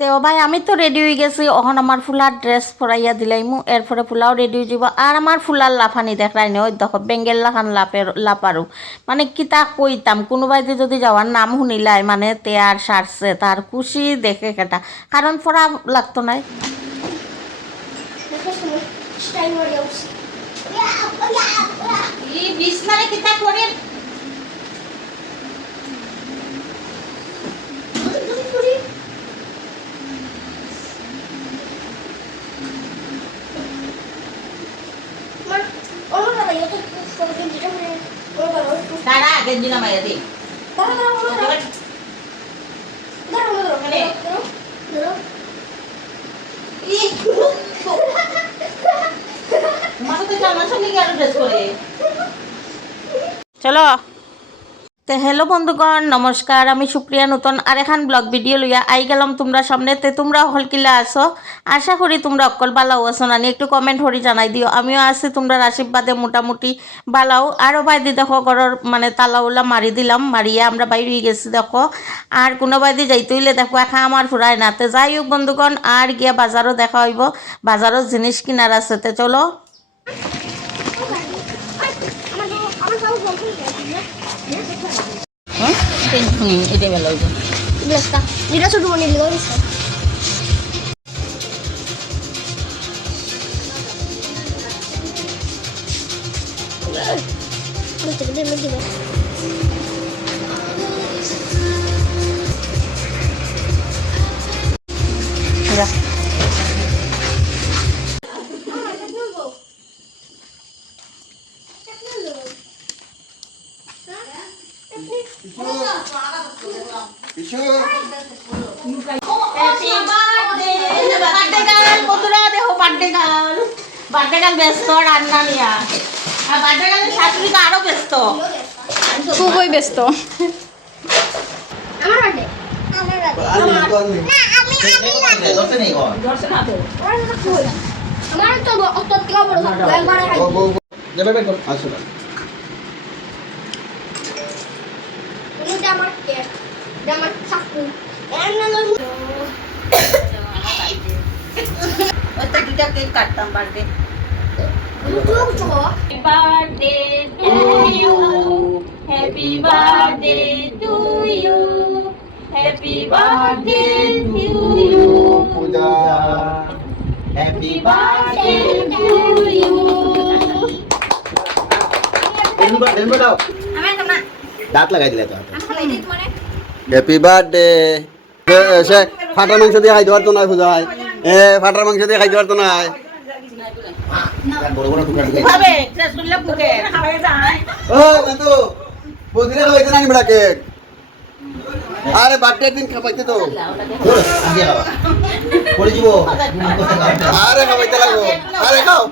তো ভাই আমি তো রেডি হয়ে গেছি, ওখান আমার ফুলার ড্রেস পরাইয়া দিলাইমু, এরপরে ফুলাও রেডি হয়ে যাব। আর আমার ফুলার লাফানি দেখাই নি, ওই দেখো বেঙ্গেল লাখান লাপারু মানে কি তা কইতাম, কোনোবাই যদি যাওয়ার নাম শুনিলাই মানে তে আর সারছে তার খুশি দেখে কেটা, কারণ পড়া লাগতো নাই। Tara, ganyan na maya di. চলো তো হ্যালো বন্ধুগণ, নমস্কার, আমি সুপ্রিয়া নতুন আর এখন ব্লগ ভিডিও লইয়া আই গেলাম তোমরা সামনে। তে তোমরা হলকিলা আসো, আশা করি তোমরা অকল বালাও আছো নানি, একটু কমেন্ট করি জানাই দিও। আমিও আছি তোমরা আশীর্বাদে মোটামুটি বালাও। আরও বাইদি দেখো ঘরের মানে তালাউলা মারি দিলাম, মারিয়া আমরা বাইরে গেছি দেখো। আর কোনো বাইদি যাইতে হইলে দেখো একা আমার ফুরায় না। তে যাই হোক বন্ধুগণ, আর গিয়া বাজারও দেখা হইব, বাজারও জিনিস কিনার আছে। তে চলো এটা বেলা হইব যেটা ছোট মনে দিল বার্থডে ব্যস্ত রান্না নিয়া, আর বার্থডে শাশুড়ি তো আরো ব্যস্ত, খুবই ব্যস্ত। আমার বার্থডে আমার তো অত থেকে বড় যাবে বের কর আসলে এটা আমার কেক, এটা আমার চাকু ওটা দুটা কেক কাটতাম birthday. Happy birthday to you, happy birthday to you, happy birthday to you, Pooja, happy birthday to you. Delmo dao. দাঁত লাগাই দিলে তো। Happy birthday. সে ফাটার মাংস দিয়ে খাইতে পারতো না পূজা, ফাটার মাংস দিয়ে খাইতে পারতো না। আরে বার্থডে দিন খাইতে তো আরে খাইতে লাগবো। আরে খাও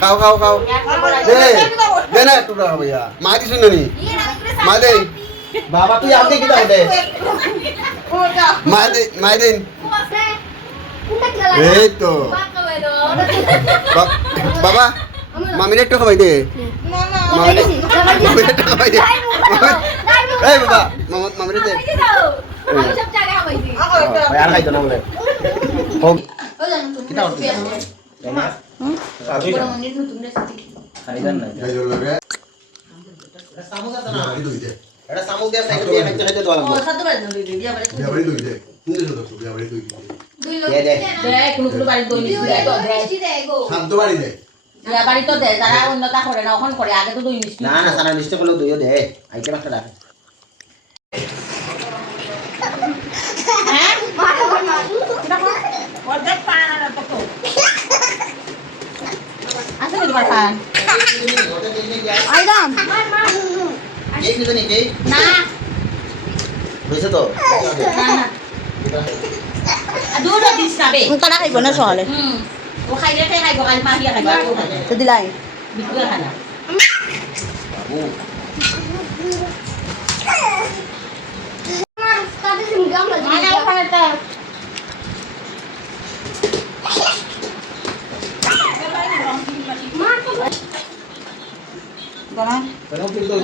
খাও খাও খাও দে না টুকরা ভাইয়া মা দিস নি মা দে বাবা তুই আপনি কি দাও দে মা দিন এই তো বাবা মামির একটু খাওয়াই দে এই বাবা মামির দে আর খাইতো না বলে কিটা করতে এটা সামুক দিয়া সাইকেল দিয়া খাইতে খাইতে দোয়া লাগবে সাথে বাড়ি দই দিয়া বাড়ি দই দে কুন্দে ছোট দিয়া বাড়ি দই দে দে কোন কোন বাড়ি দই মিষ্টি দে তো দে শান্ত বাড়ি দে ইয়া বাড়ি তো দে যারা উন্নতা করে না ওখান করে আগে তো দই মিষ্টি না না সারা মিষ্টি করলে দইও দে আইতে একটা রাখ হ্যাঁ দেখো অর্ধেক পান আর তো আসলে তোমার পান আইদাম কেক নিতে নি কেক না হইছে তো না না দুটো দিস না বে কানা খাইব না সহলে ও খাইলে খাইব কাল মাহিয়া খাইব তো দিলাই বিকুয়া খানা বাবু আমার কাছে সিঙ্গাম লাগে মানে ওখানে তো মা তো